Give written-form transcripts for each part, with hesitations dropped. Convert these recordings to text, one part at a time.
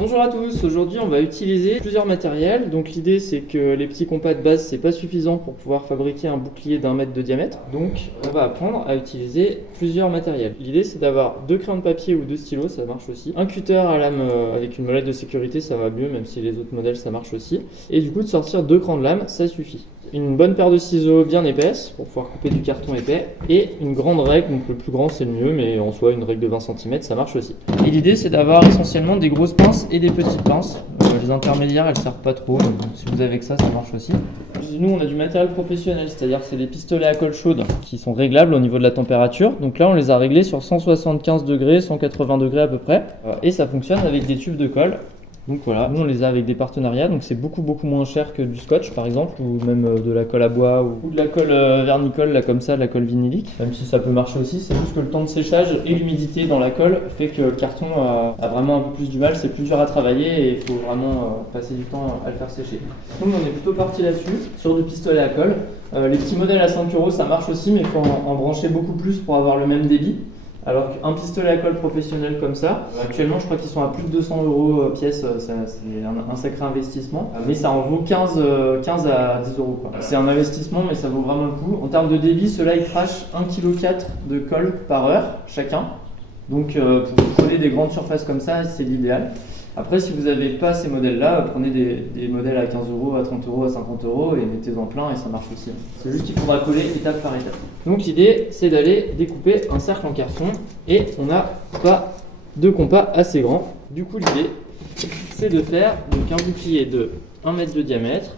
Bonjour à tous, aujourd'hui on va utiliser plusieurs matériels. Donc l'idée c'est que les petits compas de base c'est pas suffisant pour pouvoir fabriquer un bouclier d'1 mètre de diamètre. Donc on va apprendre à utiliser plusieurs matériels. L'idée c'est d'avoir 2 crayons de papier ou 2 stylos, ça marche aussi. Un cutter à lame avec une molette de sécurité, ça va mieux, même si les autres modèles ça marche aussi. Et du coup de sortir 2 crans de lame, ça suffit. Une bonne paire de ciseaux bien épaisse pour pouvoir couper du carton épais et une grande règle, donc le plus grand c'est le mieux, mais en soi une règle de 20 cm ça marche aussi. Et l'idée c'est d'avoir essentiellement des grosses pinces et des petites pinces. Les intermédiaires elles servent pas trop, donc si vous avez que ça marche aussi. Nous on a du matériel professionnel, c'est-à-dire que c'est des pistolets à colle chaude qui sont réglables au niveau de la température. Donc là on les a réglés sur 175 degrés, 180 degrés à peu près, et ça fonctionne avec des tubes de colle. Donc voilà, nous on les a avec des partenariats, donc c'est beaucoup moins cher que du scotch par exemple, ou même de la colle à bois, ou de la colle vernicole, là comme ça, de la colle vinylique. Même si ça peut marcher aussi, c'est juste que le temps de séchage et l'humidité dans la colle fait que le carton a vraiment un peu plus du mal, c'est plus dur à travailler et il faut vraiment passer du temps à le faire sécher. Donc on est plutôt parti là-dessus, sur du pistolet à colle. Les petits modèles à 5 € ça marche aussi, mais il faut en brancher beaucoup plus pour avoir le même débit. Alors qu'un pistolet à colle professionnel comme ça, actuellement je crois qu'ils sont à plus de 200 € pièce, c'est un sacré investissement, mais ça en vaut 15 à 10 €. C'est un investissement mais ça vaut vraiment le coup. En termes de débit, ceux-là ils crachent 1,4 kg de colle par heure chacun, donc pour coller des grandes surfaces comme ça c'est l'idéal. Après, si vous n'avez pas ces modèles-là, prenez des modèles à 15 €, à 30 €, à 50 € et mettez-en plein et ça marche aussi. C'est juste qu'il faudra coller étape par étape. Donc l'idée, c'est d'aller découper un cercle en carton et on n'a pas de compas assez grand. Du coup, l'idée, c'est de faire donc, un bouclier de 1 mètre de diamètre.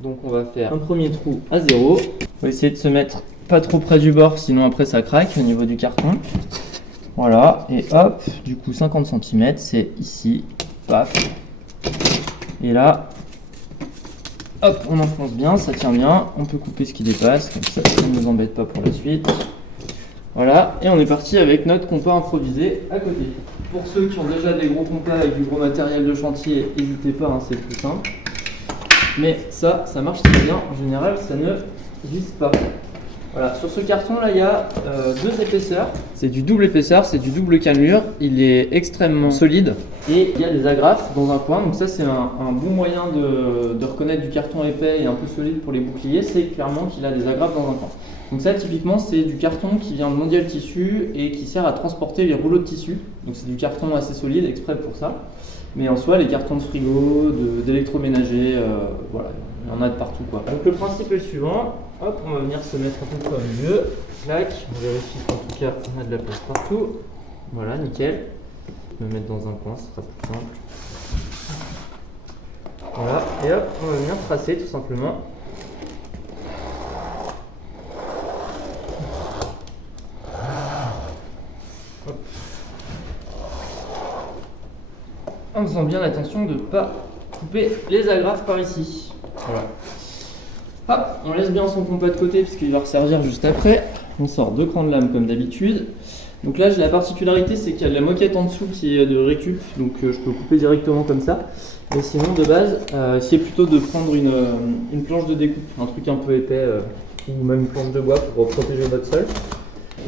Donc on va faire un premier trou à 0. On va essayer de se mettre pas trop près du bord, sinon après ça craque au niveau du carton. Voilà, et hop, du coup 50 cm, c'est ici. Paf. Et là, hop, on enfonce bien, ça tient bien. On peut couper ce qui dépasse, comme ça ne nous embête pas pour la suite. Voilà, et on est parti avec notre compas improvisé à côté. Pour ceux qui ont déjà des gros compas avec du gros matériel de chantier, n'hésitez pas, hein, c'est le plus simple. Mais ça marche très bien. En général, ça ne glisse pas. Voilà, sur ce carton là il y a 2 épaisseurs, c'est du double épaisseur, c'est du double cannelure, il est extrêmement solide et il y a des agrafes dans un coin, donc ça c'est un bon moyen de reconnaître du carton épais et un peu solide pour les boucliers, c'est clairement qu'il a des agrafes dans un coin. Donc ça typiquement c'est du carton qui vient de Mondial Tissu et qui sert à transporter les rouleaux de tissu, donc c'est du carton assez solide exprès pour ça. Mais en soi, les cartons de frigo, d'électroménager, voilà, il y en a de partout quoi. Donc le principe est le suivant, hop, on va venir se mettre un peu au milieu, clac, on vérifie qu'en tout cas on a de la place partout, voilà, nickel. Je vais me mettre dans un coin, ce sera plus simple. Voilà, et hop, on va venir tracer tout simplement. Hop. En faisant bien attention de ne pas couper les agrafes par ici. Voilà. Hop, on laisse bien son compas de côté parce qu'il va resservir juste après. On sort 2 crans de lame comme d'habitude. Donc là, j'ai la particularité, c'est qu'il y a de la moquette en dessous qui est de récup, donc je peux couper directement comme ça. Mais sinon, de base, c'est plutôt de prendre une planche de découpe, un truc un peu épais, ou même une planche de bois pour protéger votre sol.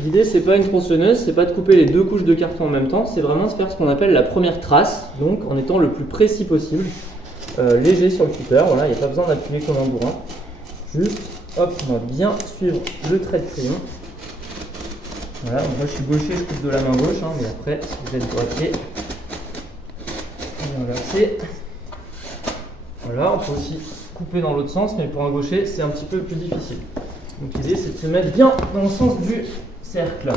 L'idée, c'est pas une tronçonneuse, c'est pas de couper les 2 couches de carton en même temps, c'est vraiment de faire ce qu'on appelle la première trace, donc en étant le plus précis possible, léger sur le cutter. Voilà, il n'y a pas besoin d'appuyer comme un bourrin. Juste, hop, on va bien suivre le trait de crayon. Voilà, donc moi je suis gaucher, je coupe de la main gauche, hein, mais après, si vous êtes droitier, on va inverser. Voilà, on peut aussi couper dans l'autre sens, mais pour un gaucher, c'est un petit peu plus difficile. Donc l'idée, c'est de se mettre bien dans le sens du cercle.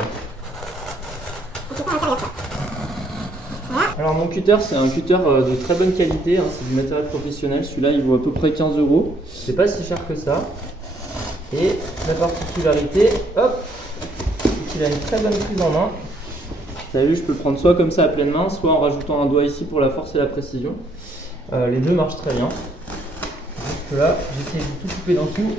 Alors mon cutter, c'est un cutter de très bonne qualité, hein, c'est du matériel professionnel. Celui-là, il vaut à peu près 15 €. C'est pas si cher que ça. Et la particularité, hop, c'est qu'il a une très bonne prise en main. Vous avez vu, je peux le prendre soit comme ça à pleine main, soit en rajoutant un doigt ici pour la force et la précision. Les deux marchent très bien. Juste là, j'essaie de tout couper d'un coup.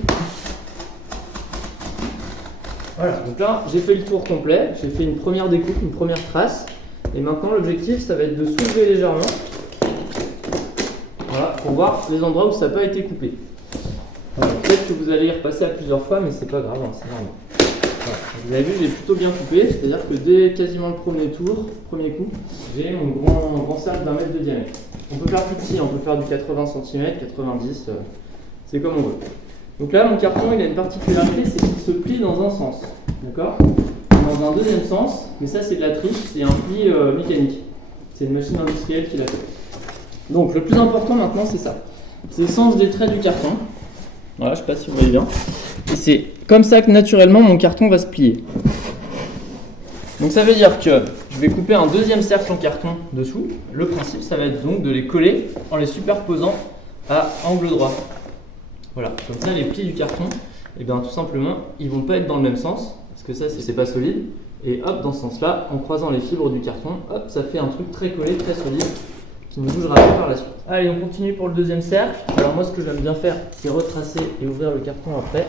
Voilà, donc là j'ai fait le tour complet, j'ai fait une première découpe, une première trace. Et maintenant l'objectif ça va être de soulever légèrement. Voilà, pour voir les endroits où ça n'a pas été coupé. Peut-être que vous allez y repasser à plusieurs fois, mais c'est pas grave, hein, c'est normal. Voilà. Vous avez vu, j'ai plutôt bien coupé, c'est-à-dire que dès quasiment le premier coup, j'ai mon grand cercle d'1 mètre de diamètre. On peut faire plus petit, on peut faire du 80 cm, 90, c'est comme on veut. Donc là, mon carton, il a une particularité, c'est qu'il se plie dans un sens, d'accord? Dans un deuxième sens, mais ça c'est de la triche, c'est un pli mécanique. C'est une machine industrielle qui l'a fait. Donc le plus important maintenant, c'est ça. C'est le sens des traits du carton. Voilà, je ne sais pas si vous voyez bien. Et c'est comme ça que naturellement mon carton va se plier. Donc ça veut dire que je vais couper un deuxième cercle en carton dessous. Le principe, ça va être donc de les coller en les superposant à angle droit. Voilà, comme ça les plis du carton, et bien tout simplement, ils vont pas être dans le même sens, parce que ça c'est pas solide. Et hop, dans ce sens-là, en croisant les fibres du carton, hop, ça fait un truc très collé, très solide, qui ne bougera pas par la suite. Allez, on continue pour le deuxième cercle. Alors moi, ce que j'aime bien faire, c'est retracer et ouvrir le carton après.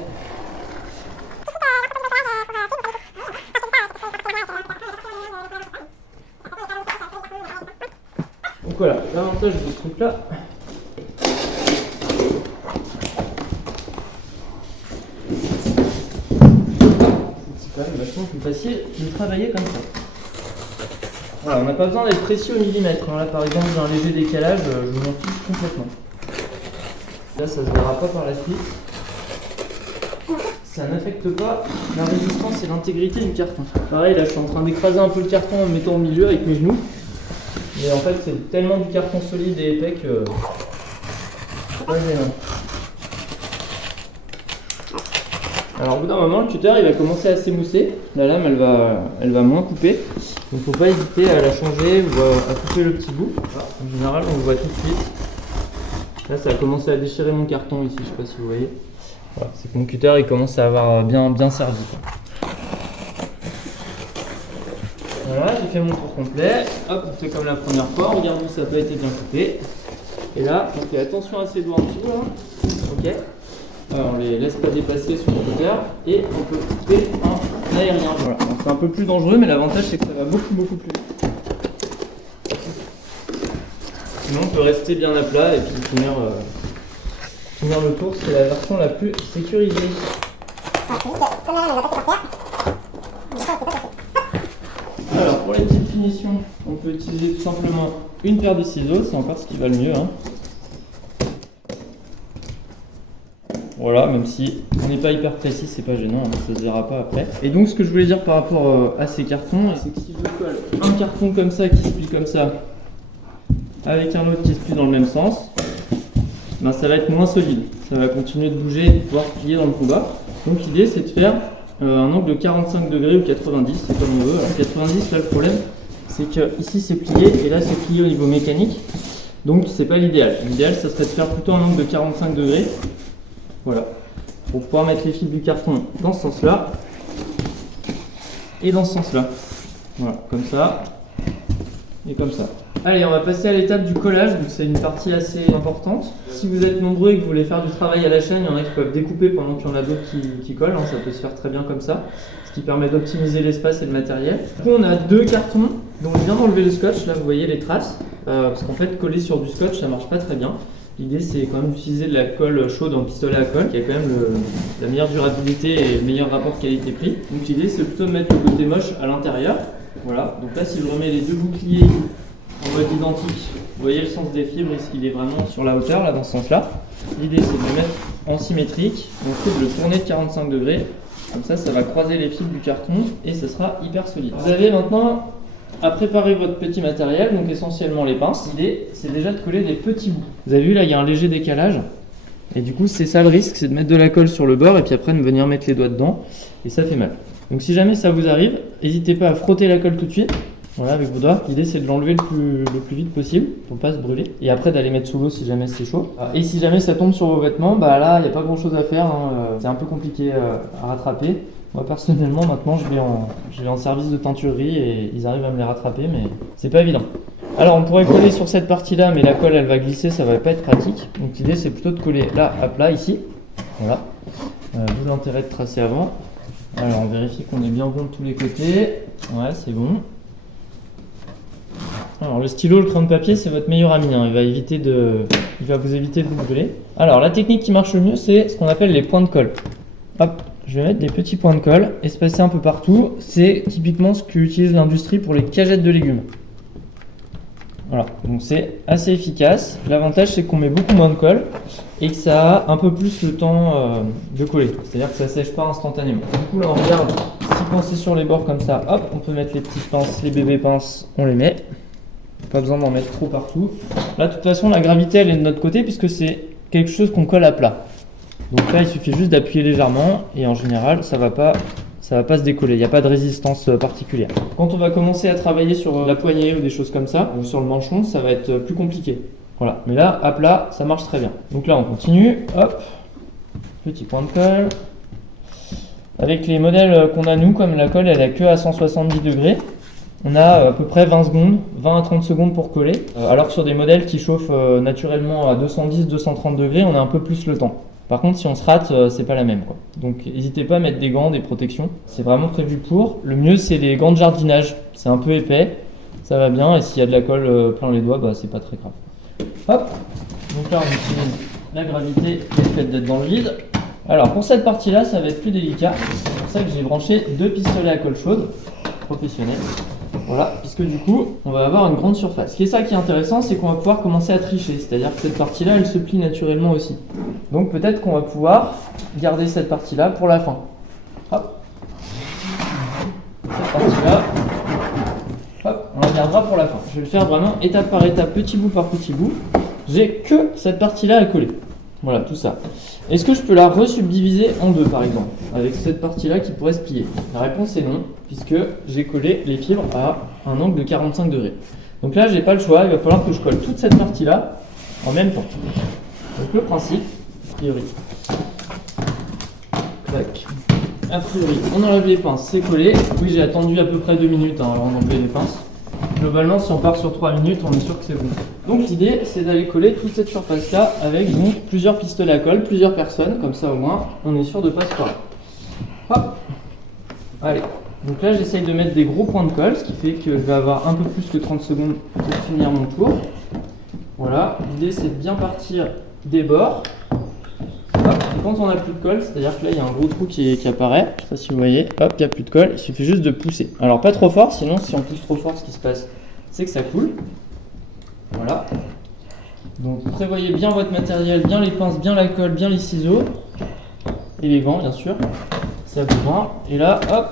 Donc voilà, l'avantage de ce truc-là, c'est quand même vachement plus facile de travailler comme ça. Voilà, on n'a pas besoin d'être précis au millimètre. Là, par exemple, j'ai un léger décalage, je m'en fiche complètement. Là, ça ne se verra pas par la suite. Ça n'affecte pas la résistance et l'intégrité du carton. Pareil, là, je suis en train d'écraser un peu le carton en me mettant au milieu avec mes genoux. Mais en fait, c'est tellement du carton solide et épais que c'est pas gênant. Alors au bout d'un moment, le cutter il va commencer à s'émousser. La lame elle va moins couper. Donc faut pas hésiter à la changer ou à couper le petit bout. En général on le voit tout de suite. Là ça a commencé à déchirer mon carton ici, je sais pas si vous voyez. Voilà, c'est que mon cutter il commence à avoir bien servi. Voilà, j'ai fait mon tour complet. Hop, on fait comme la première fois. Regarde où ça n'a pas été bien coupé. Et là, on fait attention à ses doigts en dessous. Hein. Ok. Alors, on les laisse pas dépasser sur le cutter et on peut couper en aérien. Voilà. C'est un peu plus dangereux, mais l'avantage c'est que ça va beaucoup plus vite. Sinon, on peut rester bien à plat et puis finir le tour. C'est la version la plus sécurisée. Alors, pour les petites finitions, on peut utiliser tout simplement une paire de ciseaux, c'est encore ce qui va le mieux. Hein. Voilà, même si on n'est pas hyper précis, c'est pas gênant, hein, ça se verra pas après. Et donc ce que je voulais dire par rapport à ces cartons, c'est que si je colle un carton comme ça qui se plie comme ça, avec un autre qui se plie dans le même sens, ben ça va être moins solide. Ça va continuer de bouger et de pouvoir plier dans le combat. Donc l'idée c'est de faire un angle de 45 degrés ou 90, c'est comme on veut. Alors 90, là le problème, c'est que ici c'est plié et là c'est plié au niveau mécanique. Donc c'est pas l'idéal. L'idéal ça serait de faire plutôt un angle de 45 degrés. Voilà, pour pouvoir mettre les fils du carton dans ce sens-là et dans ce sens-là. Voilà, comme ça et comme ça. Allez, on va passer à l'étape du collage, donc c'est une partie assez importante. Si vous êtes nombreux et que vous voulez faire du travail à la chaîne, il y en a qui peuvent découper pendant qu'il y en a d'autres qui collent, hein, ça peut se faire très bien comme ça, ce qui permet d'optimiser l'espace et le matériel. Du coup, on a deux cartons dont je viens d'enlever le scotch, là vous voyez les traces, parce qu'en fait coller sur du scotch ça marche pas très bien. L'idée c'est quand même d'utiliser de la colle chaude en pistolet à colle qui a quand même la meilleure durabilité et le meilleur rapport qualité-prix. Donc l'idée c'est plutôt de mettre le côté moche à l'intérieur. Voilà, donc là si je remets les deux boucliers en mode identique, vous voyez le sens des fibres, il est vraiment sur la hauteur là dans ce sens là. L'idée c'est de le mettre en symétrique, donc de le tourner de 45 degrés, comme ça ça va croiser les fibres du carton et ce sera hyper solide. Vous avez maintenant à préparer votre petit matériel, donc essentiellement les pinces. L'idée c'est déjà de coller des petits bouts. Vous avez vu là il y a un léger décalage et du coup c'est ça le risque, c'est de mettre de la colle sur le bord et puis après de venir mettre les doigts dedans et ça fait mal. Donc si jamais ça vous arrive, n'hésitez pas à frotter la colle tout de suite. Voilà, avec vos doigts. L'idée c'est de l'enlever le plus vite possible pour pas se brûler et après d'aller mettre sous l'eau si jamais c'est chaud. Et si jamais ça tombe sur vos vêtements, bah là il n'y a pas grand chose à faire, hein. C'est un peu compliqué à rattraper. Moi personnellement maintenant je vais en service de teinturerie et ils arrivent à me les rattraper mais c'est pas évident. Alors on pourrait coller sur cette partie là mais la colle elle va glisser, ça va pas être pratique. Donc l'idée c'est plutôt de coller là à plat ici. Voilà. D'où l'intérêt de tracer avant. Alors on vérifie qu'on est bien bon de tous les côtés. Ouais c'est bon. Alors le stylo, le crayon de papier, c'est votre meilleur ami, hein. Il va vous éviter de vous brûler. Alors la technique qui marche le mieux, c'est ce qu'on appelle les points de colle. Hop, je vais mettre des petits points de colle espacés un peu partout. C'est typiquement ce qu'utilise l'industrie pour les cagettes de légumes. Voilà, donc c'est assez efficace. L'avantage c'est qu'on met beaucoup moins de colle et que ça a un peu plus le temps de coller. C'est-à-dire que ça sèche pas instantanément. Du coup là on regarde, si quand c'est sur les bords comme ça, hop, on peut mettre les petites pinces, les bébés pinces, on les met. Pas besoin d'en mettre trop partout. Là de toute façon la gravité elle est de notre côté puisque c'est quelque chose qu'on colle à plat. Donc là il suffit juste d'appuyer légèrement et en général ça va pas se décoller, il n'y a pas de résistance particulière. Quand on va commencer à travailler sur la poignée ou des choses comme ça, ou sur le manchon, ça va être plus compliqué. Voilà, mais là, à plat, ça marche très bien. Donc là, on continue, hop, petit point de colle. Avec les modèles qu'on a nous, comme la colle, elle a que à 170 degrés, on a à peu près 20 secondes, 20 à 30 secondes pour coller. Alors que sur des modèles qui chauffent naturellement à 210-230 degrés, on a un peu plus le temps. Par contre, si on se rate, c'est pas la même, quoi. Donc, n'hésitez pas à mettre des gants, des protections. C'est vraiment prévu pour. Le mieux, c'est les gants de jardinage. C'est un peu épais, ça va bien. Et s'il y a de la colle plein les doigts, bah, c'est pas très grave. Hop. Donc là, on utilise la gravité et le fait d'être dans le vide. Alors, pour cette partie-là, ça va être plus délicat. C'est pour ça que j'ai branché 2 pistolets à colle chaude professionnels. Voilà, puisque du coup, on va avoir une grande surface. Ce qui est intéressant, c'est qu'on va pouvoir commencer à tricher. C'est-à-dire que cette partie-là, elle se plie naturellement aussi. Donc peut-être qu'on va pouvoir garder cette partie-là pour la fin. Hop. Cette partie-là, hop, on la gardera pour la fin. Je vais le faire vraiment étape par étape, petit bout par petit bout. J'ai que cette partie-là à coller. Voilà, tout ça. Est-ce que je peux la resubdiviser en deux, par exemple, avec cette partie-là qui pourrait se plier? La réponse est non, puisque j'ai collé les fibres à un angle de 45 degrés. Donc là, j'ai pas le choix, il va falloir que je colle toute cette partie-là en même temps. Donc le principe, a priori, on enlève les pinces, c'est collé. Oui, j'ai attendu à peu près 2 minutes avant d'enlever les pinces. Globalement, si on part sur 3 minutes, on est sûr que c'est bon. Donc l'idée, c'est d'aller coller toute cette surface-là avec donc plusieurs pistolets à colle, plusieurs personnes, comme ça au moins, on est sûr de ne pas se foirer. Hop. Allez. Donc là, j'essaye de mettre des gros points de colle, ce qui fait que je vais avoir un peu plus que 30 secondes pour finir mon tour. Voilà. L'idée, c'est de bien partir des bords. Hop. Et quand on n'a plus de colle, c'est-à-dire que là, il y a un gros trou qui apparaît. Je ne sais pas si vous voyez. Hop, il n'y a plus de colle. Il suffit juste de pousser. Alors, pas trop fort, sinon, si on pousse trop fort, ce qui se passe, c'est que ça coule. Voilà. Donc, prévoyez bien votre matériel, bien les pinces, bien la colle, bien les ciseaux. Et les gants, bien sûr. Ça a besoin. Et là, hop.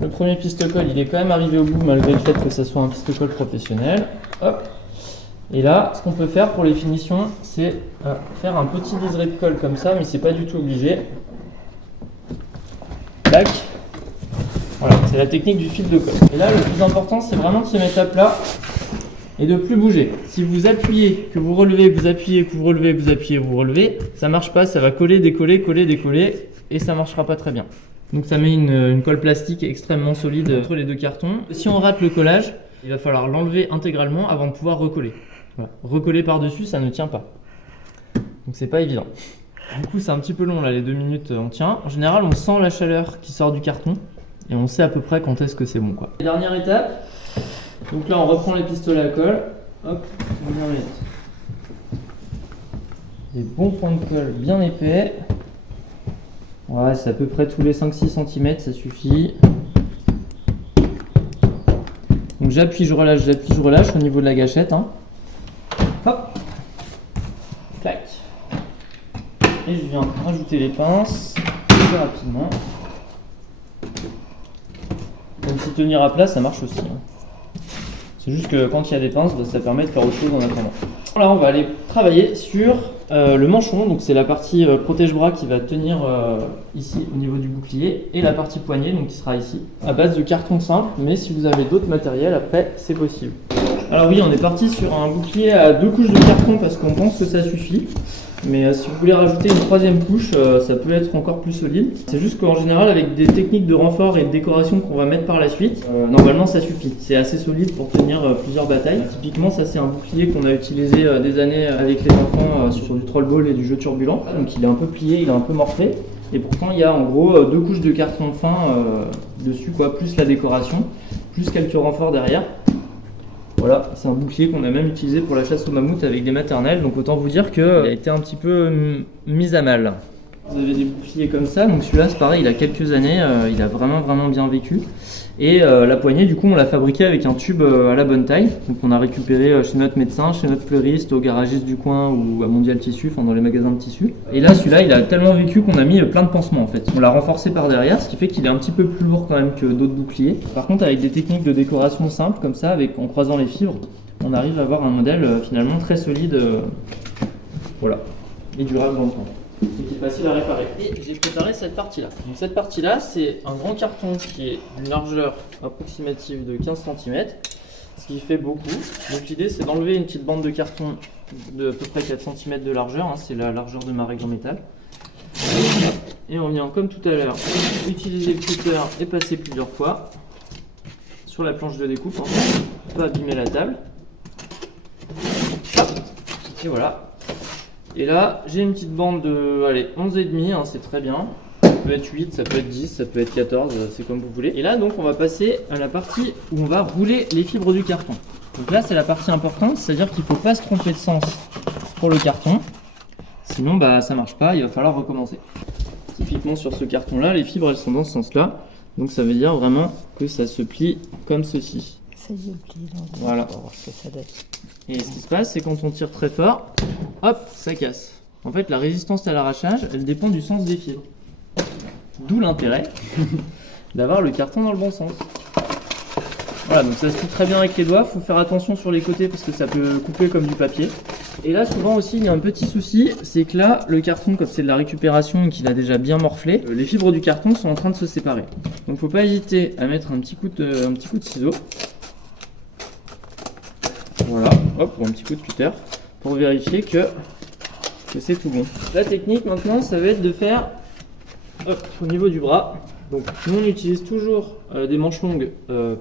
Le premier piste-colle, il est quand même arrivé au bout, malgré le fait que ça soit un piste-colle professionnel. Hop. Et là, ce qu'on peut faire pour les finitions, c'est faire un petit liseré de colle comme ça, mais c'est pas du tout obligé. Tac. Voilà, c'est la technique du fil de colle. Et là, le plus important, c'est vraiment de se mettre à plat et de plus bouger. Si vous appuyez, que vous relevez, vous appuyez, que vous relevez, vous appuyez, vous relevez, ça marche pas, ça va coller, décoller, coller, décoller, et ça marchera pas très bien. Donc ça met une colle plastique extrêmement solide entre les deux cartons. Si on rate le collage, il va falloir l'enlever intégralement avant de pouvoir recoller. Voilà. Recoller par-dessus, ça ne tient pas. Donc c'est pas évident. Du coup, c'est un petit peu long là, les 2 minutes on tient. En général, on sent la chaleur qui sort du carton et on sait à peu près quand est-ce que c'est bon, quoi. Dernière étape. Donc là, on reprend les pistolets à colle. Hop, on vient mettre des bons points de colle bien épais. Ouais, c'est à peu près tous les 5-6 cm, ça suffit. Donc j'appuie, je relâche au niveau de la gâchette. Hein. Hop. Clac. Et je viens rajouter les pinces très rapidement. Même si tenir à plat, ça marche aussi. Hein. C'est juste que quand il y a des pinces, bah, ça permet de faire autre chose en attendant. Là, on va aller travailler sur le manchon. Donc c'est la partie protège-bras qui va tenir ici au niveau du bouclier, et la partie poignée, donc qui sera ici, à base de carton simple. Mais si vous avez d'autres matériels, après, c'est possible. Alors oui, on est parti sur un bouclier à 2 couches de carton parce qu'on pense que ça suffit. Mais si vous voulez rajouter une 3e couche, ça peut être encore plus solide. C'est juste qu'en général, avec des techniques de renfort et de décoration qu'on va mettre par la suite, normalement ça suffit. C'est assez solide pour tenir plusieurs batailles. Typiquement, ça c'est un bouclier qu'on a utilisé des années avec les enfants sur du trollball et du jeu turbulent. Donc il est un peu plié, il est un peu morflé. Et pourtant, il y a en gros 2 couches de carton fin dessus, quoi, plus la décoration, plus quelques renforts derrière. Voilà, c'est un bouclier qu'on a même utilisé pour la chasse au mammouth avec des maternelles, donc autant vous dire qu'il a été un petit peu mis à mal. Vous avez des boucliers comme ça, donc celui-là c'est pareil, il a quelques années, il a vraiment bien vécu. Et la poignée, du coup, on l'a fabriquée avec un tube à la bonne taille. Donc on a récupéré chez notre médecin, chez notre fleuriste, au garagiste du coin ou à Mondial Tissu, enfin dans les magasins de tissus. Et là, celui-là, il a tellement vécu qu'on a mis plein de pansements en fait. On l'a renforcé par derrière, ce qui fait qu'il est un petit peu plus lourd quand même que d'autres boucliers. Par contre, avec des techniques de décoration simples comme ça, en croisant les fibres, on arrive à avoir un modèle finalement très solide, voilà, et durable dans le temps. Et qui est facile à réparer. Et j'ai préparé cette partie-là. Donc cette partie-là, c'est un grand carton qui est d'une largeur approximative de 15 cm, ce qui fait beaucoup. Donc l'idée, c'est d'enlever une petite bande de carton de à peu près 4 cm de largeur, hein, c'est la largeur de ma règle en métal. Et on vient, comme tout à l'heure, utiliser le cutter et passer plusieurs fois sur la planche de découpe, hein, pour pas abîmer la table. Et voilà. Et là, j'ai une petite bande de 11,5, hein, c'est très bien. Ça peut être 8, ça peut être 10, ça peut être 14, c'est comme vous voulez. Et là, donc, on va passer à la partie où on va rouler les fibres du carton. Donc là, c'est la partie importante, c'est-à-dire qu'il ne faut pas se tromper de sens pour le carton. Sinon, ça ne marche pas, il va falloir recommencer. Typiquement, sur ce carton-là, les fibres, elles sont dans ce sens-là. Donc ça veut dire vraiment que ça se plie comme ceci. Ça y est, plie, donc voilà. On va voir ce que ça donne. Et ce qui se passe, c'est quand on tire très fort, hop, ça casse. En fait, la résistance à l'arrachage, elle dépend du sens des fibres. D'où l'intérêt d'avoir le carton dans le bon sens. Voilà, donc ça se plie très bien avec les doigts. Il faut faire attention sur les côtés parce que ça peut couper comme du papier. Et là, souvent aussi, il y a un petit souci, c'est que là, le carton, comme c'est de la récupération et qu'il a déjà bien morflé, les fibres du carton sont en train de se séparer. Donc, il ne faut pas hésiter à mettre un petit coup de ciseau. Voilà, hop, ou un petit coup de cutter pour vérifier que c'est tout bon. La technique maintenant, ça va être de faire au niveau du bras. Donc nous on utilise toujours des manches longues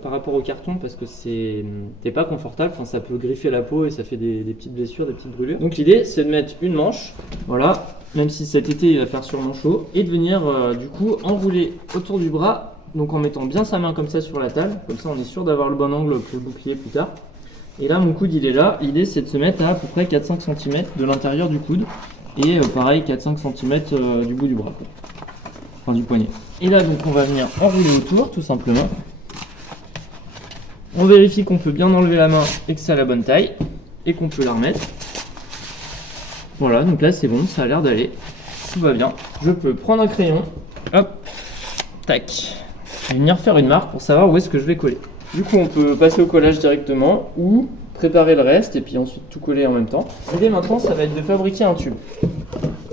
par rapport au carton parce que c'est pas confortable, enfin, ça peut griffer la peau et ça fait des petites blessures, des petites brûlures. Donc l'idée c'est de mettre une manche, voilà, même si cet été il va faire sûrement chaud, et de venir du coup enrouler autour du bras, donc en mettant bien sa main comme ça sur la table, comme ça on est sûr d'avoir le bon angle pour le bouclier plus tard. Et là mon coude il est là, l'idée c'est de se mettre à peu près 4-5 cm de l'intérieur du coude et pareil 4-5 cm du bout du bras, quoi. Enfin du poignet. Et là donc on va venir enrouler autour tout simplement. On vérifie qu'on peut bien enlever la main et que c'est à la bonne taille et qu'on peut la remettre. Voilà, donc là c'est bon, ça a l'air d'aller, tout va bien. Je peux prendre un crayon, hop, tac, et venir faire une marque pour savoir où est-ce que je vais coller. Du coup, on peut passer au collage directement ou préparer le reste et puis ensuite tout coller en même temps. L'idée maintenant, ça va être de fabriquer un tube.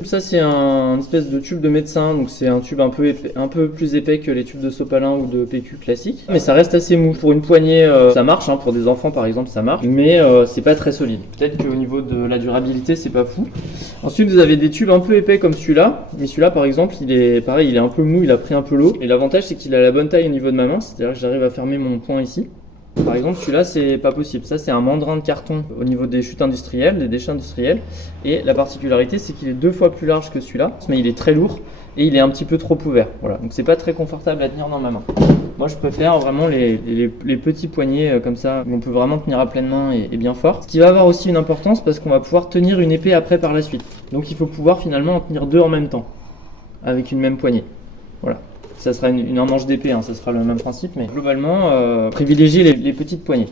Ça, c'est un espèce de tube de médecin, donc c'est un tube un peu plus épais que les tubes de sopalin ou de PQ classiques. Mais ça reste assez mou. Pour une poignée, ça marche, hein, pour des enfants par exemple, ça marche. Mais c'est pas très solide. Peut-être qu'au niveau de la durabilité, c'est pas fou. Ensuite, vous avez des tubes un peu épais comme celui-là. Mais celui-là, par exemple, il est pareil, il est un peu mou, il a pris un peu l'eau. Et l'avantage, c'est qu'il a la bonne taille au niveau de ma main, c'est-à-dire que j'arrive à fermer mon poing ici. Par exemple, celui-là, c'est pas possible. Ça, c'est un mandrin de carton au niveau des chutes industrielles, des déchets industriels. Et la particularité, c'est qu'il est 2 fois plus large que celui-là, mais il est très lourd et il est un petit peu trop ouvert. Voilà, donc c'est pas très confortable à tenir dans ma main. Moi, je préfère vraiment les petits poignets comme ça, où on peut vraiment tenir à pleine main et bien fort. Ce qui va avoir aussi une importance parce qu'on va pouvoir tenir une épée après par la suite. Donc, il faut pouvoir finalement en tenir 2 en même temps, avec une même poignée. Voilà. Ça sera un manche d'épée, hein, ça sera le même principe, mais globalement, privilégier les petites poignées.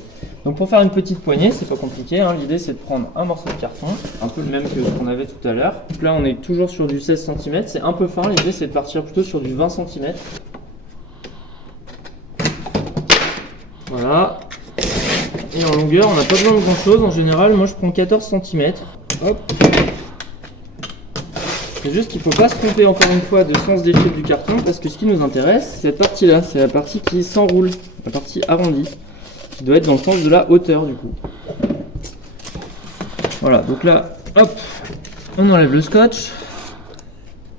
Donc pour faire une petite poignée, c'est pas compliqué, hein, l'idée c'est de prendre un morceau de carton, un peu le même que ce qu'on avait tout à l'heure. Donc là on est toujours sur du 16 cm, c'est un peu fin, l'idée c'est de partir plutôt sur du 20 cm. Voilà. Et en longueur, on n'a pas besoin de grand chose, en général, moi je prends 14 cm. Hop. C'est juste qu'il ne faut pas se tromper encore une fois de sens des fibres du carton parce que ce qui nous intéresse, c'est cette partie-là, c'est la partie qui s'enroule, la partie arrondie, qui doit être dans le sens de la hauteur du coup. Voilà, donc là, hop, on enlève le scotch,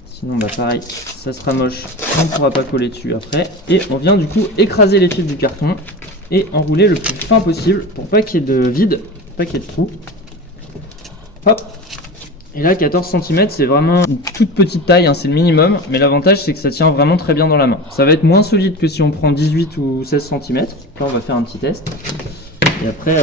sinon pareil, ça sera moche, on ne pourra pas coller dessus après. Et on vient du coup écraser les fibres du carton et enrouler le plus fin possible pour pas qu'il y ait de vide, pas qu'il y ait de trou. Hop. Et là 14 cm c'est vraiment une toute petite taille, hein, c'est le minimum, mais l'avantage c'est que ça tient vraiment très bien dans la main. Ça va être moins solide que si on prend 18 ou 16 cm. Là on va faire un petit test. Et après,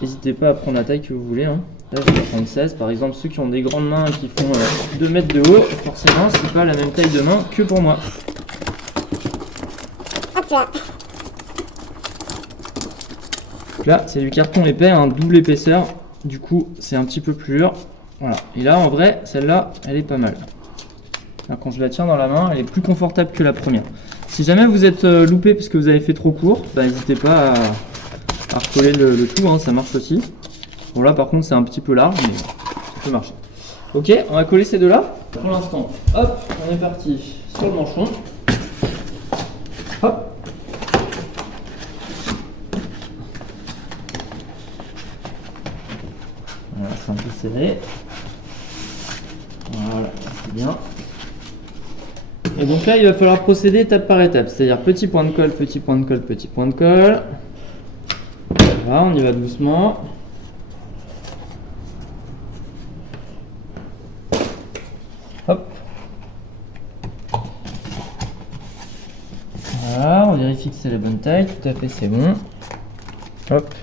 n'hésitez pas à prendre la taille que vous voulez. Hein. Là, je vais prendre 16. Par exemple, ceux qui ont des grandes mains qui font 2 mètres de haut, forcément, c'est pas la même taille de main que pour moi. Là, c'est du carton épais, double épaisseur. Du coup, c'est un petit peu plus dur. Voilà. Et là, en vrai, celle-là, elle est pas mal. Là, quand je la tiens dans la main, elle est plus confortable que la première. Si jamais vous êtes loupé parce que vous avez fait trop court, n'hésitez pas à recoller le tout, hein, ça marche aussi. Bon là par contre c'est un petit peu large, mais ça peut marcher. Ok, on va coller ces deux-là. Pour l'instant, hop, on est parti sur le manchon. Hop. Voilà, c'est un peu serré. Voilà, c'est bien. Et donc là, il va falloir procéder étape par étape, c'est-à-dire petit point de colle, petit point de colle, petit point de colle. Voilà, on y va doucement. Hop. Voilà, on vérifie que c'est la bonne taille, tout à fait, c'est bon. Hop.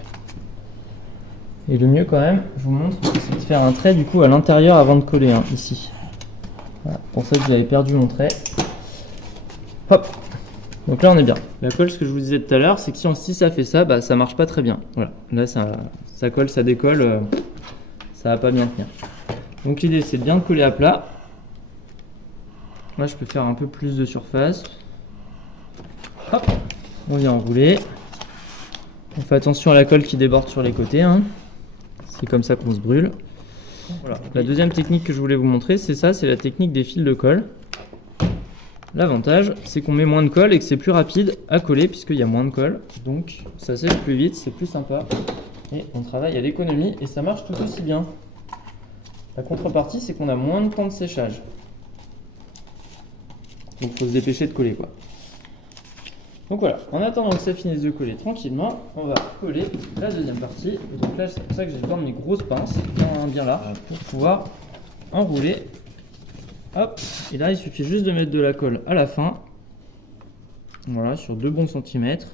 Et le mieux quand même, je vous montre, c'est de faire un trait du coup à l'intérieur avant de coller, ici. Voilà, pour ça que j'avais perdu mon trait. Hop. Donc là on est bien. La colle, ce que je vous disais tout à l'heure, c'est que si ça fait ça, ça marche pas très bien. Voilà. Là ça colle, ça décolle, ça va pas bien tenir. Donc l'idée c'est de bien coller à plat. Là je peux faire un peu plus de surface. Hop. On vient enrouler. On fait attention à la colle qui déborde sur les côtés. C'est comme ça qu'on se brûle. Voilà. La deuxième technique que je voulais vous montrer, c'est ça, c'est la technique des fils de colle. L'avantage, c'est qu'on met moins de colle et que c'est plus rapide à coller puisqu'il y a moins de colle. Donc ça sèche plus vite, c'est plus sympa. Et on travaille à l'économie et ça marche tout aussi bien. La contrepartie, c'est qu'on a moins de temps de séchage. Donc il faut se dépêcher de coller, quoi. Donc voilà, en attendant que ça finisse de coller tranquillement, on va coller la deuxième partie. Donc là, c'est pour ça que j'ai besoin de mes grosses pinces, bien là, pour pouvoir enrouler. Hop, et là il suffit juste de mettre de la colle à la fin. Voilà, sur 2 bons centimètres.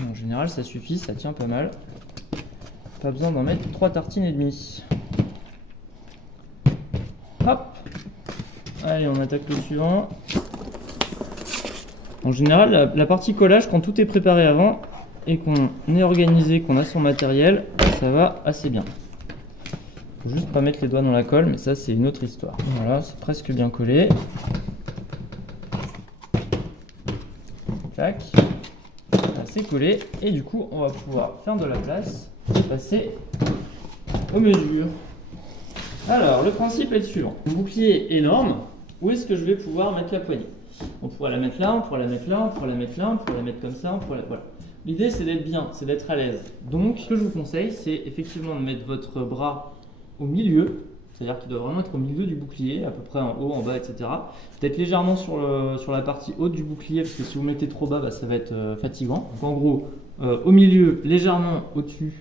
En général, ça suffit, ça tient pas mal. Pas besoin d'en mettre 3 tartines et demie. Hop. Allez, on attaque le suivant. En général, la partie collage, quand tout est préparé avant et qu'on est organisé, qu'on a son matériel, ça va assez bien. Faut juste pas mettre les doigts dans la colle, mais ça c'est une autre histoire. Voilà, c'est presque bien collé. Tac. Là, c'est collé et du coup on va pouvoir faire de la place et passer aux mesures. Alors le principe est le suivant. Un bouclier énorme, où est-ce que je vais pouvoir mettre la poignée? On pourra la mettre là, on pourra la mettre là, on pourra la mettre là, on pourra la mettre comme ça, voilà. L'idée c'est d'être bien, c'est d'être à l'aise. Donc ce que je vous conseille, c'est effectivement de mettre votre bras au milieu, c'est-à-dire qu'il doit vraiment être au milieu du bouclier, à peu près en haut, en bas, etc. Peut-être légèrement sur la partie haute du bouclier, parce que si vous mettez trop bas, ça va être fatigant. Donc en gros, au milieu, légèrement au-dessus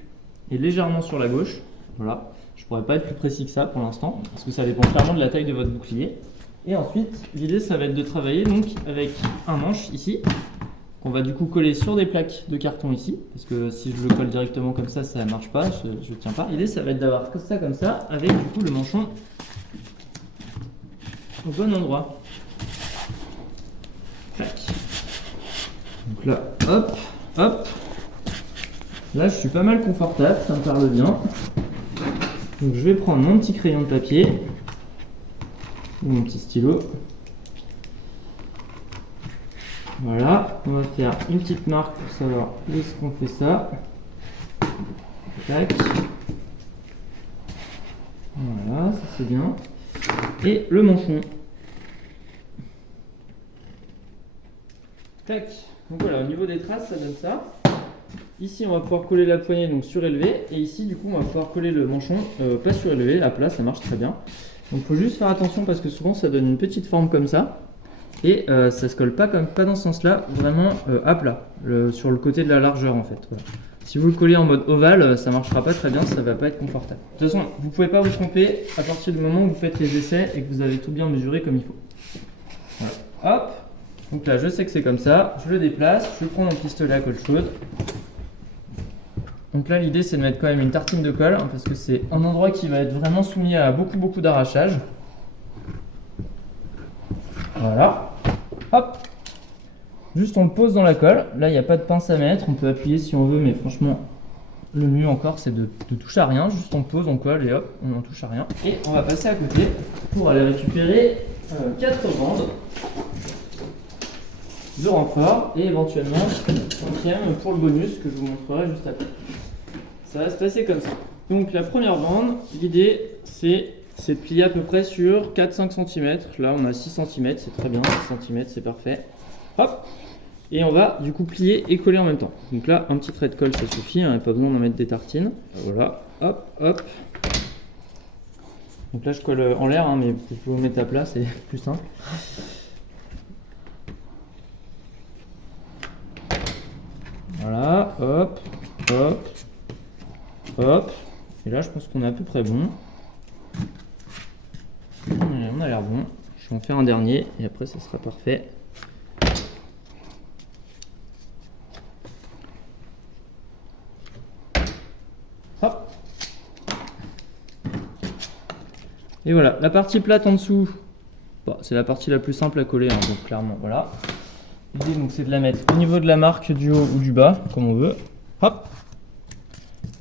et légèrement sur la gauche. Voilà, je pourrais pas être plus précis que ça pour l'instant, parce que ça dépend clairement de la taille de votre bouclier. Et ensuite, l'idée ça va être de travailler donc avec un manche ici, qu'on va du coup coller sur des plaques de carton ici, parce que si je le colle directement comme ça ne marche pas, je ne tiens pas. L'idée ça va être d'avoir ça comme ça, avec du coup le manchon au bon endroit. Tac. Donc là, hop, hop. Là je suis pas mal confortable, ça me parle bien. Donc je vais prendre mon petit crayon de papier, ou mon petit stylo. Voilà, on va faire une petite marque pour savoir où est-ce qu'on fait ça. Tac. Voilà, ça c'est bien. Et le manchon. Tac. Donc voilà, au niveau des traces, ça donne ça. Ici, on va pouvoir coller la poignée donc surélevée. Et ici, du coup, on va pouvoir coller le manchon pas surélevé. Là, ça marche très bien. Donc il faut juste faire attention parce que souvent, ça donne une petite forme comme ça. Et ça se colle pas dans ce sens-là, vraiment à plat, sur le côté de la largeur en fait. Voilà. Si vous le collez en mode ovale, ça marchera pas très bien, ça va pas être confortable. De toute façon, vous pouvez pas vous tromper à partir du moment où vous faites les essais et que vous avez tout bien mesuré comme il faut. Voilà. Hop. Donc là, je sais que c'est comme ça. Je le déplace. Je prends mon pistolet à colle chaude. Donc là, l'idée, c'est de mettre quand même une tartine de colle, hein, parce que c'est un endroit qui va être vraiment soumis à beaucoup d'arrachage. Voilà. Hop. Juste, on le pose dans la colle. Là, il n'y a pas de pince à mettre. On peut appuyer si on veut, mais franchement, le mieux encore, c'est de toucher à rien. Juste, on pose, on colle et hop, on n'en touche à rien. Et on va passer à côté pour aller récupérer 4 bandes de renfort et éventuellement une 5e pour le bonus que je vous montrerai juste après. Ça va se passer comme ça. Donc la première bande, l'idée c'est de plier à peu près sur 4-5 cm. Là on a 6 cm, c'est très bien, 6 cm c'est parfait. Hop. Et on va du coup plier et coller en même temps. Donc là un petit trait de colle ça suffit, hein, pas besoin d'en mettre des tartines. Voilà, hop, hop. Donc là je colle en l'air, hein, mais vous pouvez vous mettre à plat, c'est plus simple. Voilà, hop, hop, hop. Et là, je pense qu'on est à peu près bon. On a l'air bon. Je vais en faire un dernier et après, ça sera parfait. Hop. Et voilà, la partie plate en dessous, bah, c'est la partie la plus simple à coller, hein, donc clairement, voilà. L'idée donc c'est de la mettre au niveau de la marque du haut ou du bas, comme on veut. Hop.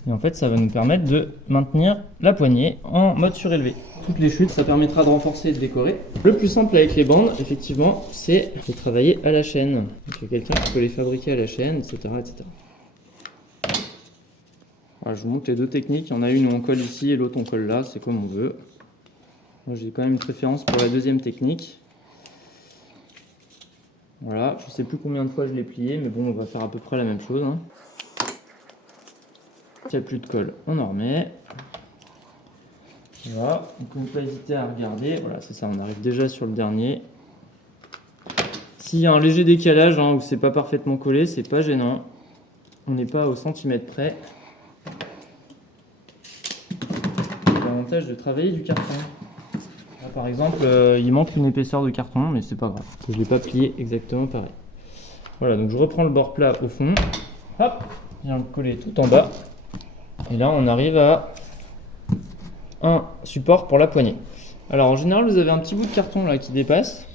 Et en fait ça va nous permettre de maintenir la poignée en mode surélevé. Toutes les chutes, ça permettra de renforcer et de décorer. Le plus simple avec les bandes, effectivement, c'est de travailler à la chaîne. Donc il y a quelqu'un qui peut les fabriquer à la chaîne, etc. etc. Voilà, je vous montre les deux techniques. Il y en a une où on colle ici et l'autre on colle là, c'est comme on veut. Moi j'ai quand même une préférence pour la deuxième technique. Voilà, je ne sais plus combien de fois je l'ai plié, mais bon, on va faire à peu près la même chose. Hein. S'il n'y a plus de colle, on en remet. Voilà, donc on ne peut pas hésiter à regarder. Voilà, c'est ça, on arrive déjà sur le dernier. S'il y a un léger décalage, hein, où c'est pas parfaitement collé, c'est pas gênant. On n'est pas au centimètre près. L'avantage de travailler du carton. Là, par exemple, il manque une épaisseur de carton, mais c'est pas grave. Je ne l'ai pas plié exactement pareil. Voilà, donc je reprends le bord plat au fond. Hop, je viens le coller tout en bas. Et là, on arrive à un support pour la poignée. Alors, en général, vous avez un petit bout de carton là qui dépasse.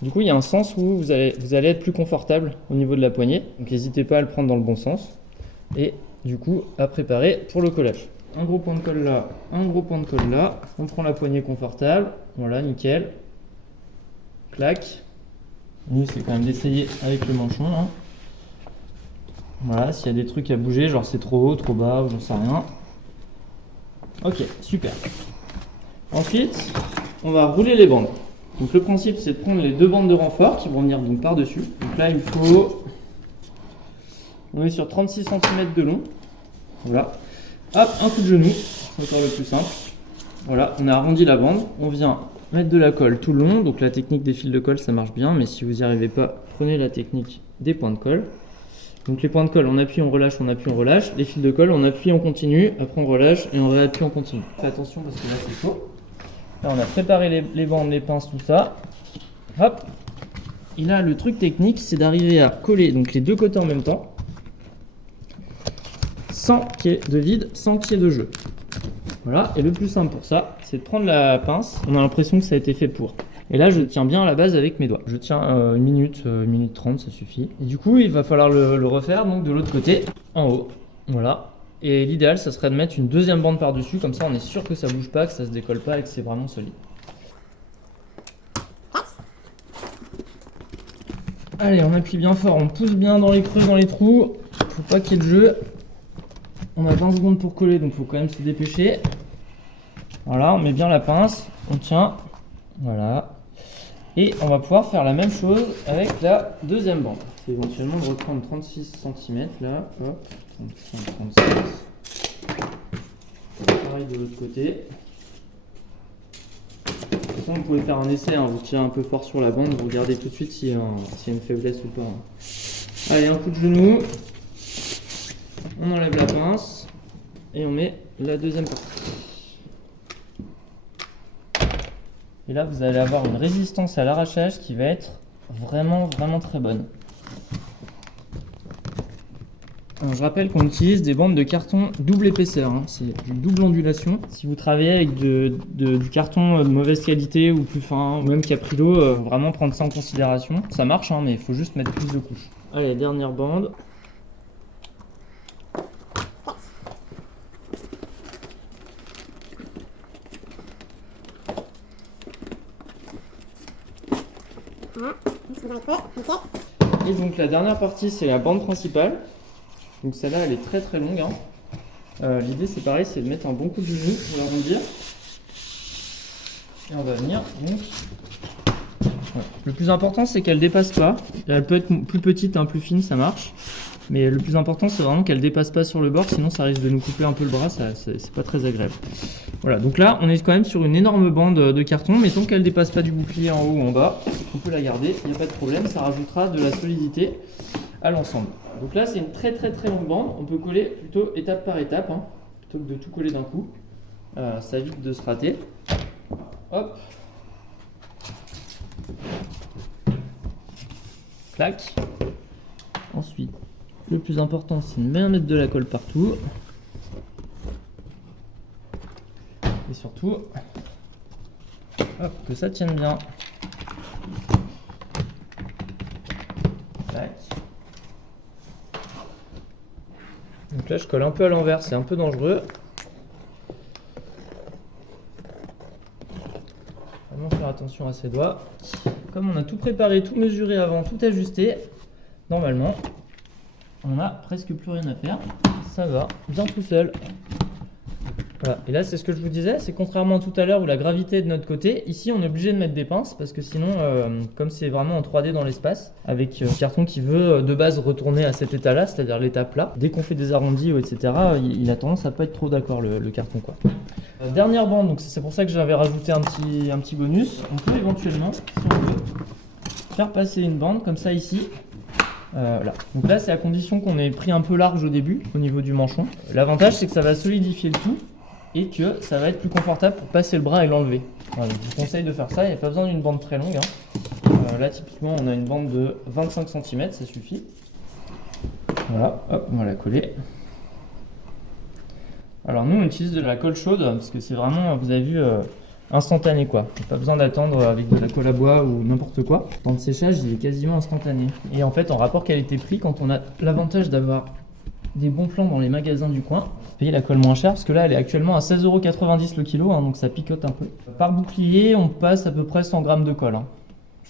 Du coup, il y a un sens où vous allez être plus confortable au niveau de la poignée. Donc, n'hésitez pas à le prendre dans le bon sens. Et du coup, à préparer pour le collage. Un gros point de colle là, un gros point de colle là. On prend la poignée confortable. Voilà, nickel. Clac. Nous, c'est quand même d'essayer avec le manchon. Hein. Voilà, s'il y a des trucs à bouger, genre c'est trop haut, trop bas, ou j'en sais rien. Ok, super. Ensuite, on va rouler les bandes. Donc le principe, c'est de prendre les deux bandes de renfort qui vont venir donc par-dessus. Donc là, il me faut... On est sur 36 cm de long. Voilà. Hop, un coup de genou, c'est encore le plus simple. Voilà, on a arrondi la bande. On vient mettre de la colle tout le long. Donc la technique des fils de colle, ça marche bien. Mais si vous n'y arrivez pas, prenez la technique des points de colle. Donc les points de colle, on appuie, on relâche, on appuie, on relâche. Les fils de colle, on appuie, on continue. Après, on relâche et on réappuie, on continue. Faites attention parce que là, c'est chaud. Là, on a préparé les bandes, les pinces, tout ça. Hop. Et là, le truc technique, c'est d'arriver à coller donc les deux côtés en même temps. Sans qu'il y ait de vide, sans qu'il y ait de jeu. Voilà, et le plus simple pour ça, c'est de prendre la pince. On a l'impression que ça a été fait pour. Et là, je tiens bien à la base avec mes doigts. Je tiens 1 minute, 1 minute 30, ça suffit. Et du coup, il va falloir le refaire donc de l'autre côté, en haut. Voilà. Et l'idéal, ça serait de mettre une deuxième bande par-dessus. Comme ça, on est sûr que ça bouge pas, que ça se décolle pas et que c'est vraiment solide. Allez, on appuie bien fort, on pousse bien dans les creux, dans les trous. Faut pas qu'il y ait de jeu. On a 20 secondes pour coller, donc il faut quand même se dépêcher. Voilà, on met bien la pince, on tient. Voilà. Et on va pouvoir faire la même chose avec la deuxième bande. C'est éventuellement de reprendre 36 cm là. Hop, 35, 36. Pareil de l'autre côté. De toute façon, vous pouvez faire un essai, hein. Vous tirez un peu fort sur la bande, vous regardez tout de suite s'il y a une faiblesse ou pas. Hein. Allez, un coup de genou. On enlève la pince et on met la deuxième partie. Et là, vous allez avoir une résistance à l'arrachage qui va être vraiment très bonne. Alors, je rappelle qu'on utilise des bandes de carton double épaisseur, hein. C'est du double ondulation. Si vous travaillez avec du carton de mauvaise qualité ou plus fin, ou même Caprilo, vraiment prendre ça en considération. Ça marche, hein, mais il faut juste mettre plus de couches. Allez, dernière bande. Et donc la dernière partie, c'est la bande principale. Donc celle-là, elle est très très longue, hein. L'idée, c'est pareil, c'est de mettre un bon coup de genou pour l'arrondir. Et on va venir donc. Voilà. Le plus important, c'est qu'elle dépasse pas. Elle peut être plus petite, hein, plus fine, ça marche. Mais le plus important, c'est vraiment qu'elle dépasse pas sur le bord, sinon ça risque de nous couper un peu le bras, c'est pas très agréable. Voilà, donc là, on est quand même sur une énorme bande de carton, mais tant qu'elle dépasse pas du bouclier en haut ou en bas, on peut la garder, il n'y a pas de problème, ça rajoutera de la solidité à l'ensemble. Donc là, c'est une très très très longue bande, on peut coller plutôt étape par étape, hein, plutôt que de tout coller d'un coup. Ça évite de se rater. Hop. Clac. Ensuite, le plus important, c'est de bien mettre de la colle partout. Et surtout, hop, que ça tienne bien. Tac. Donc là, je colle un peu à l'envers, c'est un peu dangereux. Vraiment faire attention à ses doigts. Comme on a tout préparé, tout mesuré avant, tout ajusté, normalement, on n'a presque plus rien à faire. Ça va bien tout seul. Voilà. Et là, c'est ce que je vous disais, c'est contrairement à tout à l'heure où la gravité est de notre côté, ici on est obligé de mettre des pinces parce que sinon, comme c'est vraiment en 3D dans l'espace, avec un carton qui veut de base retourner à cet état-là, c'est-à-dire l'état plat, dès qu'on fait des arrondis, etc., il a tendance à pas être trop d'accord le carton, quoi. Dernière bande, donc c'est pour ça que j'avais rajouté un petit bonus. On peut éventuellement, si on veut, faire passer une bande comme ça ici. Voilà. Donc là, c'est à condition qu'on ait pris un peu large au début, au niveau du manchon. L'avantage, c'est que ça va solidifier le tout et que ça va être plus confortable pour passer le bras et l'enlever. Voilà, je vous conseille de faire ça, il n'y a pas besoin d'une bande très longue, hein. Là, typiquement, on a une bande de 25 cm, ça suffit. Voilà, hop, on va la coller. Alors nous, on utilise de la colle chaude parce que c'est vraiment, vous avez vu, instantané, quoi. Pas besoin d'attendre avec de la colle à bois ou n'importe quoi. Le temps de séchage, il est quasiment instantané. Et en fait, en rapport qualité-prix, quand on a l'avantage d'avoir des bons plans dans les magasins du coin, payer la colle moins cher parce que là, elle est actuellement à 16,90 € le kilo, hein, donc ça picote un peu. Par bouclier, on passe à peu près 100 grammes de colle, hein.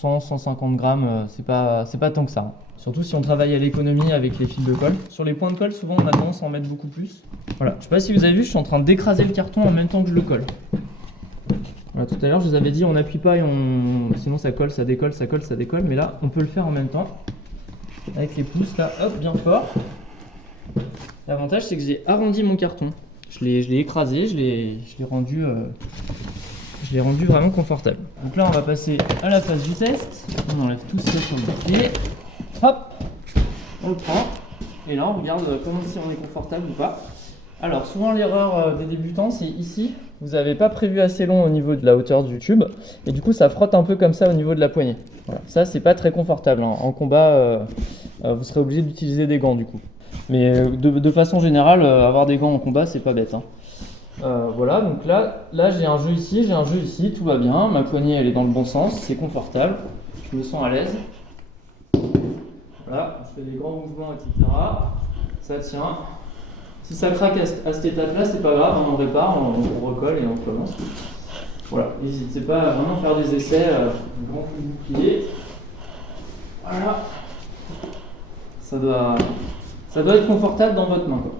100-150 grammes, c'est pas tant que ça, hein. Surtout si on travaille à l'économie avec les fils de colle. Sur les points de colle, souvent on a tendance à en mettre beaucoup plus. Voilà, je sais pas si vous avez vu, je suis en train d'écraser le carton en même temps que je le colle. Voilà, tout à l'heure, je vous avais dit, on n'appuie pas et sinon ça colle, ça décolle, ça colle, ça décolle. Mais là, on peut le faire en même temps. Avec les pouces, là, hop, bien fort. L'avantage, c'est que j'ai arrondi mon carton. Je l'ai écrasé, je l'ai rendu vraiment confortable. Donc là, on va passer à la phase du test. On enlève tout ça sur le bouclier. Hop, on le prend. Et là, on regarde comment si on est confortable ou pas. Alors, souvent, l'erreur des débutants, c'est ici. Vous n'avez pas prévu assez long au niveau de la hauteur du tube. Et du coup, ça frotte un peu comme ça au niveau de la poignée. Voilà. Ça, c'est pas très confortable, hein. En combat, vous serez obligé d'utiliser des gants du coup. Mais de façon générale, avoir des gants en combat, c'est pas bête, hein. Voilà, donc là j'ai un jeu ici, tout va bien. Ma poignée, elle est dans le bon sens, c'est confortable. Je me sens à l'aise. Voilà, je fais des grands mouvements, etc. Ça tient. Si ça craque à cette étape-là, c'est pas grave, on répare, on recolle et on commence. Voilà, n'hésitez pas à vraiment faire des essais, grand coup de bouclier. Voilà. Ça doit être confortable dans votre main, quoi.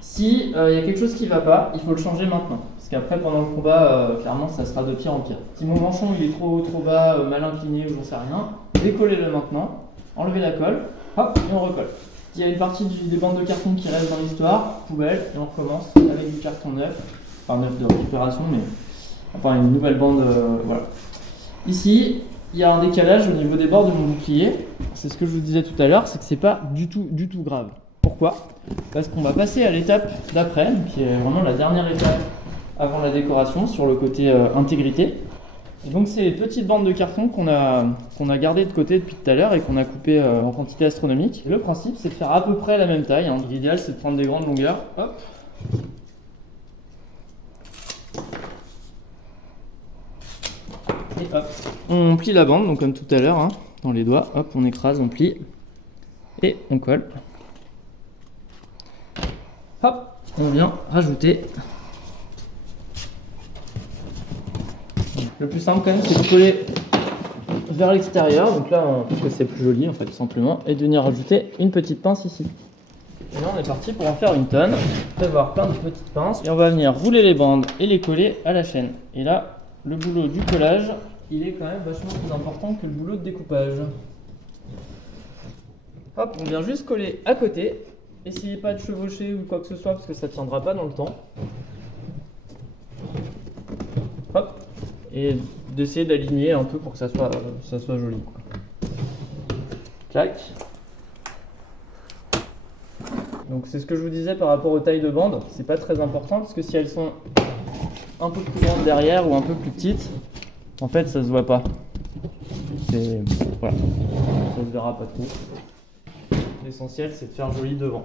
Si y a quelque chose qui ne va pas, il faut le changer maintenant. Parce qu'après, pendant le combat, clairement, ça sera de pire en pire. Si mon manchon il est trop bas, mal incliné ou j'en sais rien, décollez-le maintenant, enlevez la colle, hop, et on recolle. Il y a une partie des bandes de carton qui reste dans l'histoire, poubelle, et on recommence avec du carton neuf, enfin neuf de récupération, mais enfin une nouvelle bande, voilà. Ici, il y a un décalage au niveau des bords de mon bouclier. C'est ce que je vous disais tout à l'heure, c'est que c'est pas du tout grave. Pourquoi ? Parce qu'on va passer à l'étape d'après, qui est vraiment la dernière étape avant la décoration, sur le côté intégrité. Et donc c'est les petites bandes de carton qu'on a gardées de côté depuis tout à l'heure et qu'on a coupées en quantité astronomique. Le principe c'est de faire à peu près la même taille, hein. L'idéal c'est de prendre des grandes longueurs. Hop. Et hop. On plie la bande, donc comme tout à l'heure, hein, dans les doigts. Hop, on écrase, on plie. Et on colle. Hop, on vient rajouter. Le plus simple quand même c'est de coller vers l'extérieur, donc là parce que c'est plus joli en fait tout simplement, et de venir rajouter une petite pince ici. Et là on est parti pour en faire une tonne, prévoir plein de petites pinces, et on va venir rouler les bandes et les coller à la chaîne. Et là, le boulot du collage, il est quand même vachement plus important que le boulot de découpage. Hop, on vient juste coller à côté, essayez pas de chevaucher ou quoi que ce soit parce que ça ne tiendra pas dans le temps. Hop. Et d'essayer d'aligner un peu pour que ça soit joli, quoi. Clac. Donc c'est ce que je vous disais par rapport aux tailles de bandes, c'est pas très important parce que si elles sont un peu plus grandes derrière ou un peu plus petites, en fait ça se voit pas. Voilà, ça se verra pas trop. L'essentiel c'est de faire joli devant.